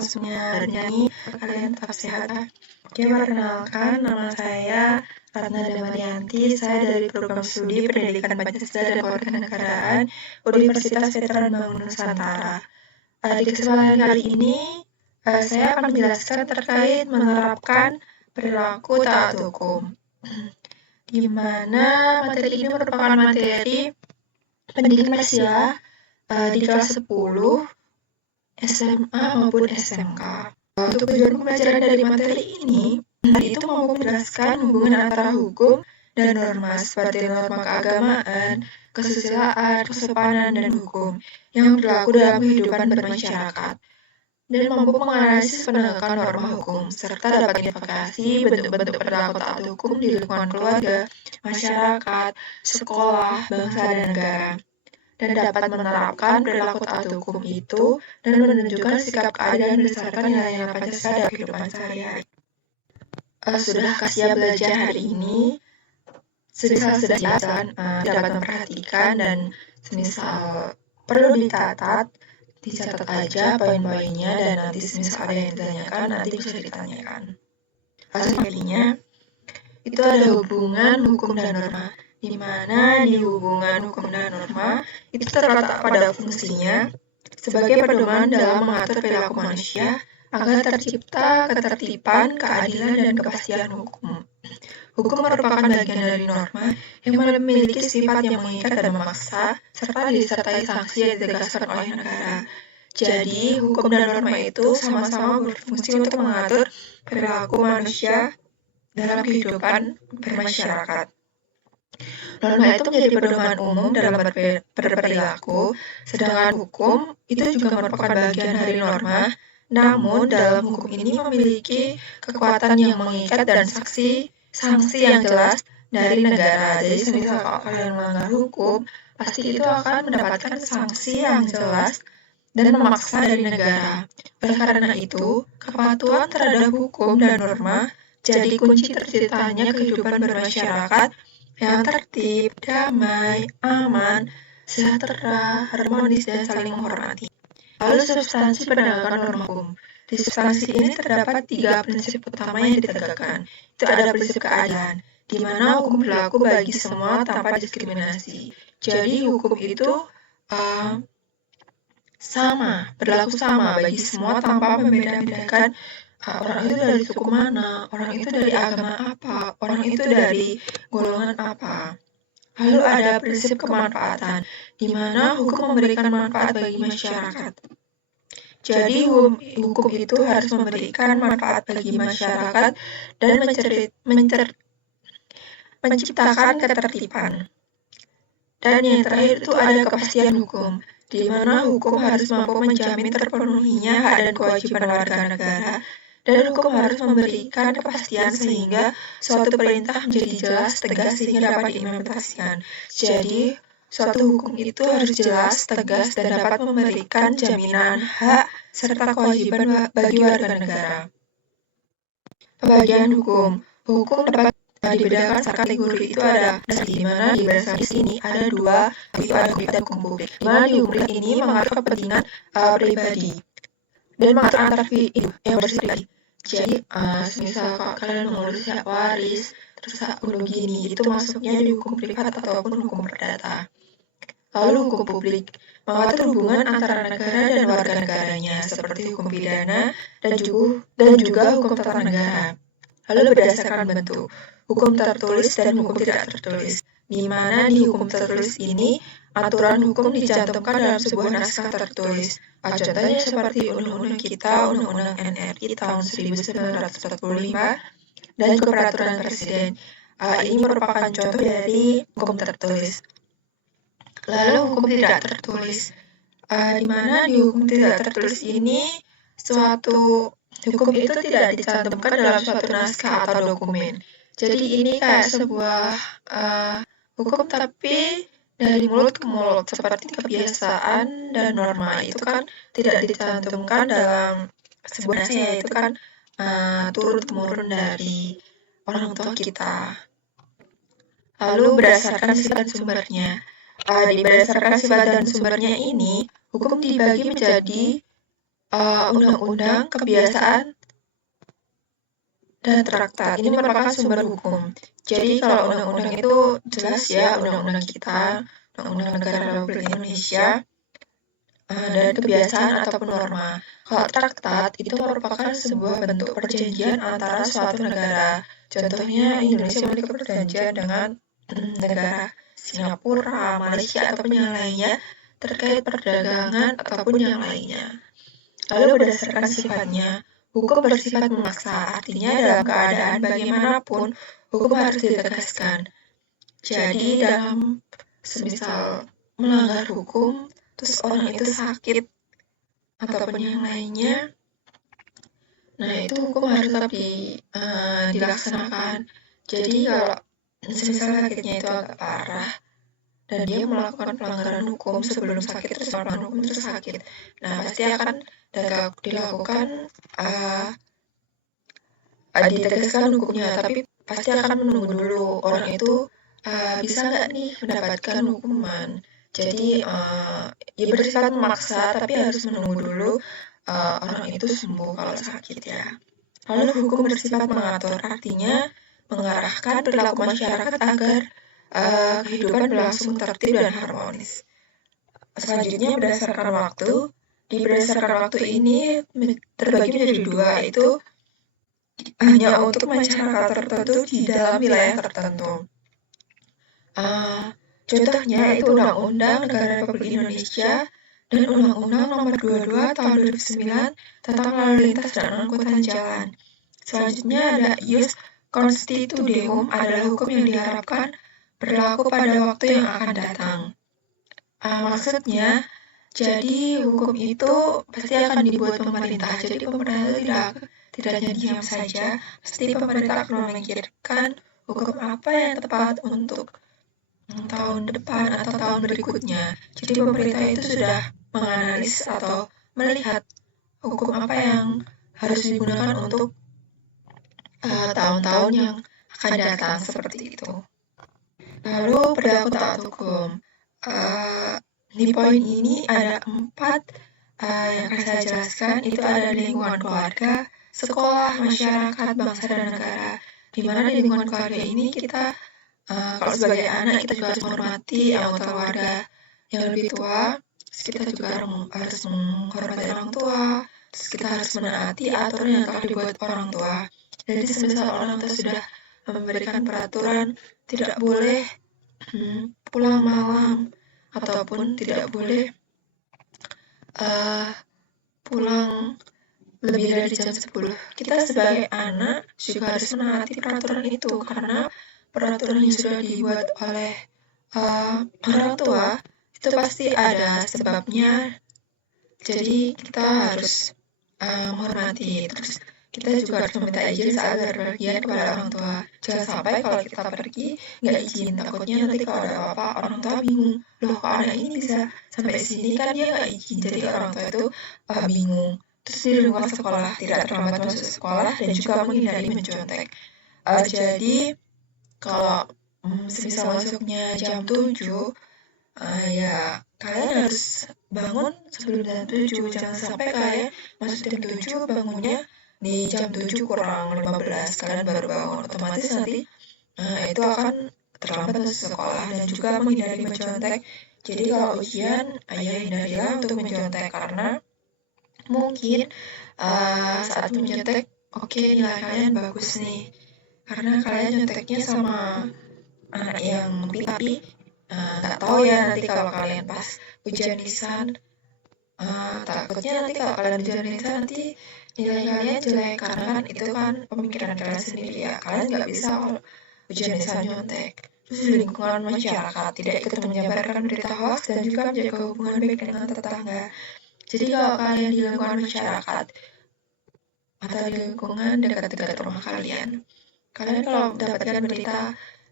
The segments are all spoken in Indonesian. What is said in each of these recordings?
apa semuanya. Hari ini kalian tetap sehat ya. Oke, perkenalkan nama saya Ratna Damarianti. Saya dari program studi Pendidikan Pancasila dan Kewarganegaraan Universitas Veteran Bangun Nusantara. Di kesempatan kali ini saya akan menjelaskan terkait menerapkan perilaku taat hukum, di mana materi ini merupakan materi pendidikan Pancasila di kelas 10 SMA maupun SMK. Untuk tujuan pembelajaran dari materi ini, itu mampu menjelaskan hubungan antara hukum dan norma seperti norma keagamaan, kesusilaan, kesopanan, dan hukum yang berlaku dalam kehidupan bermasyarakat, dan mampu menganalisis penegakan norma hukum, serta dapat mengidentifikasi bentuk-bentuk perilaku taat hukum di lingkungan keluarga, masyarakat, sekolah, bangsa, dan negara, dan dapat menerapkan perilaku taat hukum itu dan menunjukkan sikap keadilan berdasarkan nilai-nilai Pancasila dalam kehidupan sehari-hari. Sudahkah siap belajar hari ini? Semisal sudah siap, dapat memperhatikan dan semisal perlu dicatat aja poin-poinnya, dan nanti semisal ada yang ditanyakan, nanti bisa ditanyakan. Selanjutnya, itu ada hubungan hukum dan norma, di mana di hubungan hukum dan norma itu terletak pada fungsinya sebagai pedoman dalam mengatur perilaku manusia agar tercipta ketertiban, keadilan, dan kepastian hukum. Hukum merupakan bagian dari norma yang memiliki sifat yang mengikat dan memaksa, serta disertai sanksi yang ditegaskan oleh negara. Jadi, hukum dan norma itu sama-sama berfungsi untuk mengatur perilaku manusia dalam kehidupan bermasyarakat. Norma itu menjadi pedoman umum dalam berperilaku, sedangkan hukum itu juga merupakan bagian dari norma. Namun, dalam hukum ini memiliki kekuatan yang mengikat dan sanksi yang jelas dari negara. Jadi, semisal kalau kalian melanggar hukum, pasti itu akan mendapatkan sanksi yang jelas dan memaksa dari negara. Oleh karena itu, kepatuhan terhadap hukum dan norma jadi kunci terciptanya kehidupan bermasyarakat yang tertib, damai, aman, sejahtera, harmonis, dan saling menghormati. Lalu substansi penegakan norma hukum. Di substansi ini terdapat 3 prinsip utama yang ditegakkan. Itu ada prinsip keadilan, di mana hukum berlaku bagi semua tanpa diskriminasi. Jadi hukum itu berlaku sama bagi semua tanpa membeda-bedakan orang itu dari suku mana, orang itu dari agama apa, orang itu dari golongan apa. Lalu ada prinsip kemanfaatan, di mana hukum memberikan manfaat bagi masyarakat. Jadi hukum itu harus memberikan manfaat bagi masyarakat dan menciptakan ketertiban. Dan yang terakhir itu ada kepastian hukum, di mana hukum harus mampu menjamin terpenuhinya hak dan kewajiban warga negara, dan hukum harus memberikan kepastian sehingga suatu perintah menjadi jelas, tegas, sehingga dapat diimplementasikan. Jadi, suatu hukum itu harus jelas, tegas, dan dapat memberikan jaminan hak serta kewajiban bagi warga negara. Pembagian hukum. Hukum dapat dibedakan secara kategori. Itu ada di mana di berdasarkan di sini ada 2, itu ada hukum dan hukum publik. Di mana di hukum publik ini mengatur kepentingan pribadi dan mengatur antar individu yang bersifat. Jadi, misal kalau kalian mengurus hak waris, terus hak bunuh gini, itu masuknya di hukum privat ataupun hukum perdata. Lalu hukum publik mengatur hubungan antara negara dan warga negaranya, seperti hukum pidana dan juga hukum tata negara. Lalu berdasarkan bentuk, hukum tertulis dan hukum tidak tertulis, di mana di hukum tertulis ini aturan hukum dicantumkan dalam sebuah naskah tertulis. Contohnya seperti Undang-Undang kita, Undang-Undang NRI tahun 1945, dan juga Peraturan Presiden. Ini merupakan contoh dari hukum tertulis. Lalu hukum tidak tertulis, di mana di hukum tidak tertulis ini suatu hukum itu tidak dicantumkan dalam suatu naskah atau dokumen. Jadi ini kayak sebuah hukum tapi dari mulut ke mulut, seperti kebiasaan dan norma itu kan tidak dicantumkan dalam sebuah naskah, itu kan turun-temurun dari orang tua kita. Lalu berdasarkan sifat sumbernya. Berdasarkan sifat dan sumbernya ini, hukum dibagi menjadi undang-undang, kebiasaan, dan traktat. Ini merupakan sumber hukum. Jadi kalau undang-undang itu jelas ya, undang-undang kita, undang-undang negara Republik Indonesia, dan kebiasaan ataupun norma. Kalau traktat itu merupakan sebuah bentuk perjanjian antara suatu negara. Contohnya Indonesia memiliki perjanjian dengan negara Singapura, Malaysia, ataupun yang lainnya terkait perdagangan ataupun yang lainnya. Lalu berdasarkan sifatnya, hukum bersifat memaksa, artinya dalam keadaan bagaimanapun, hukum harus ditegaskan. Jadi dalam semisal melanggar hukum, terus orang itu sakit ataupun yang lainnya, nah itu hukum harus tetap dilaksanakan. Jadi kalau semisal sakitnya itu agak parah dan dia melakukan pelanggaran hukum sebelum sakit terus melakukan hukum terus sakit, nah pasti akan dilakukan ditegaskan hukumnya, tapi pasti akan menunggu dulu orang itu bisa nggak nih mendapatkan hukuman. Jadi ya bersifat memaksa, tapi harus menunggu dulu orang itu sembuh kalau sakit ya. Lalu hukum bersifat mengatur, artinya mengarahkan perilaku masyarakat agar kehidupan berlangsung tertib dan harmonis. Selanjutnya berdasarkan waktu, berdasarkan waktu ini terbagi menjadi dua, yaitu hanya untuk masyarakat tertentu di dalam wilayah tertentu. Contohnya itu Undang-Undang Negara Republik Indonesia dan Undang-Undang Nomor 22 Tahun 2009 tentang lalu lintas dan angkutan jalan. Selanjutnya ada Ius Constitutionem, adalah hukum yang diharapkan berlaku pada waktu yang akan datang. Maksudnya, jadi hukum itu pasti akan dibuat pemerintah. Jadi pemerintah tidak hanya diam saja, pasti pemerintah akan memikirkan hukum apa yang tepat untuk tahun depan atau tahun berikutnya. Jadi pemerintah itu sudah menganalisis atau melihat hukum apa yang harus digunakan untuk tahun-tahun yang akan datang seperti itu. Lalu perilaku taat hukum. Di poin ini ada 4 yang akan saya jelaskan. Itu ada di lingkungan keluarga, sekolah, masyarakat, bangsa, dan negara. Di mana di lingkungan keluarga ini kita kalau sebagai anak kita juga harus menghormati anggota keluarga yang lebih tua. Terus kita juga harus menghormati orang tua. Terus kita harus menaati aturan yang telah dibuat orang tua. Jadi semisal orang tua sudah memberikan peraturan tidak boleh pulang malam ataupun tidak boleh pulang lebih dari jam 10. Kita sebagai anak juga harus menaati peraturan itu, karena peraturan yang sudah dibuat oleh orang tua itu pasti ada sebabnya. Jadi kita harus menghormati. Terus kita juga harus meminta izin saat berpergian kepada orang tua. Jangan sampai kalau kita pergi nggak izin, takutnya nanti kalau ada apa-apa orang tua bingung, loh kok anak ini bisa sampai sini kan dia nggak izin. Jadi orang tua itu bingung. Terus di lingkungan sekolah tidak terlambat masuk sekolah dan juga menghindari mencontek. Jadi kalau semisal masuknya jam 7, ya kalian harus bangun sebelum jam 7. Jangan sampai kalian masuk jam 7 bangunnya di jam 7 kurang 15 kalian baru bangun, otomatis nanti itu akan terlambat masuk sekolah dan juga menghindari mencontek. Jadi kalau ujian ya hindarilah untuk mencontek, karena mungkin saat mencontek oke, nilai kalian bagus nih karena kalian nyonteknya sama anak yang pipi. Nggak tahu ya nanti kalau kalian pas ujian lisan, takutnya nanti kalau kalian ujian lisan nanti nilai kalian jelek, karena kan itu kan pemikiran kalian sendiri ya, kalian nggak bisa kalau ujian lisan nyontek. Terus di lingkungan masyarakat tidak ikut menyebarkan berita hoax dan juga menjaga hubungan baik dengan tetangga. Jadi kalau kalian di lingkungan masyarakat atau di lingkungan dekat-dekat rumah kalian kalau mendapatkan berita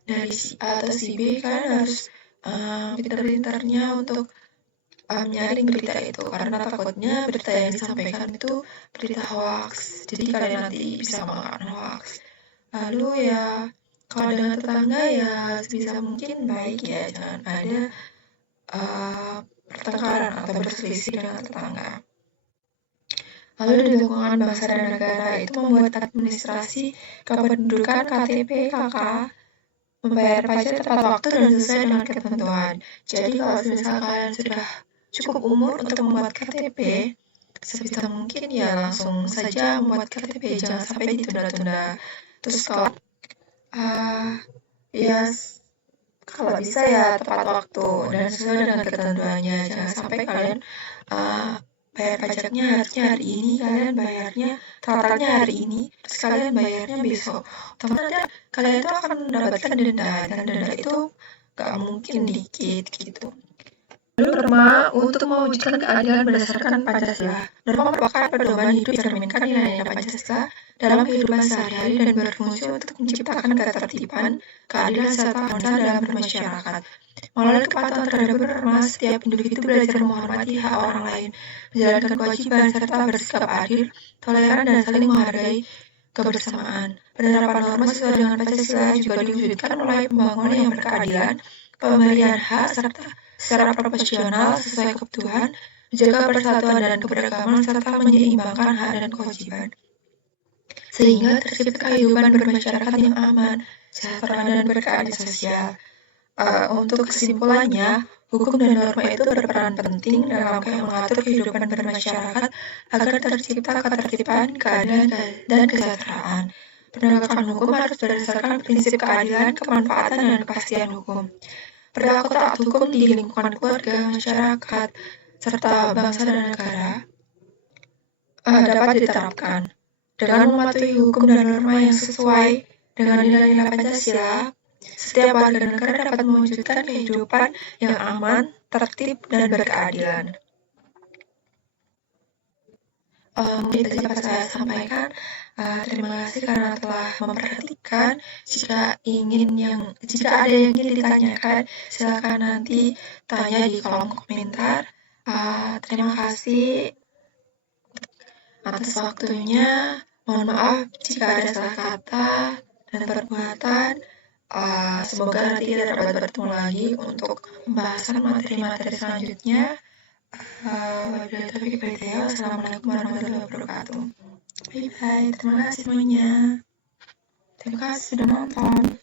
dari si A atau si B, kalian harus pintar-pintarnya untuk menyaring berita itu, karena takutnya berita yang disampaikan itu berita hoax, jadi kalian nanti bisa makan hoax. Lalu ya kalau dengan tetangga ya sebisa mungkin baik ya, jangan ada pertengkaran atau berselisih dengan tetangga. Lalu di lingkungan bangsa dan negara itu membuat administrasi kependudukan KTP KK membayar pajak tepat waktu dan sesuai dengan ketentuan. Jadi kalau misalnya kalian sudah cukup umur untuk membuat KTP, sebisa mungkin ya langsung saja membuat KTP, jangan sampai ditunda-tunda. Terus kalau ya kalau bisa ya tepat waktu dan sesuai dengan ketentuannya. Jangan sampai kalian bayar pajaknya harusnya hari ini, kalian bayarnya telatnya hari ini, terus kalian bayarnya besok. Otomatis kalian itu akan mendapatkan denda, dan denda itu gak mungkin dikit gitu. Lalu norma untuk mewujudkan keadilan berdasarkan Pancasila. Norma merupakan pedoman hidup yang mencerminkan nilai-nilai Pancasila dalam kehidupan sehari-hari dan berfungsi untuk menciptakan ketertiban, keadilan serta harmonis dalam bermasyarakat. Melalui kepatuhan terhadap norma, setiap individu belajar menghormati hak orang lain, menjalankan kewajiban serta bersikap adil, toleran dan saling menghargai kebersamaan. Penerapan norma sesuai dengan Pancasila juga diwujudkan melalui pembangunan yang berkeadilan, pemberian hak serta secara proporsional sesuai kebutuhan, menjaga persatuan dan keberagaman serta menyeimbangkan hak dan kewajiban. Sehingga tercipta kehidupan bermasyarakat yang aman, sejahtera dan berkeadilan sosial. Untuk kesimpulannya, hukum dan norma itu berperan penting dalam mengatur kehidupan bermasyarakat agar tercipta ketertiban, keadilan, dan kesejahteraan. Penegakan hukum harus berdasarkan prinsip keadilan, kemanfaatan, dan kepastian hukum. Perilaku taat hukum di lingkungan keluarga, masyarakat, serta bangsa dan negara dapat diterapkan. Dengan mematuhi hukum dan norma yang sesuai dengan nilai-nilai Pancasila, setiap warga negara dapat mewujudkan kehidupan yang aman, tertib, dan berkeadilan. Mungkin itu dapat saya sampaikan. Terima kasih karena telah memperhatikan. Jika ada yang ingin ditanyakan, silakan nanti tanya di kolom komentar. Terima kasih atas waktunya. Mohon maaf jika ada salah kata dan perbuatan. Semoga nanti kita dapat bertemu lagi untuk pembahasan materi-materi selanjutnya. Wassalamualaikum warahmatullahi wabarakatuh. Bye bye. Terima kasih semuanya. Terima kasih sudah nonton.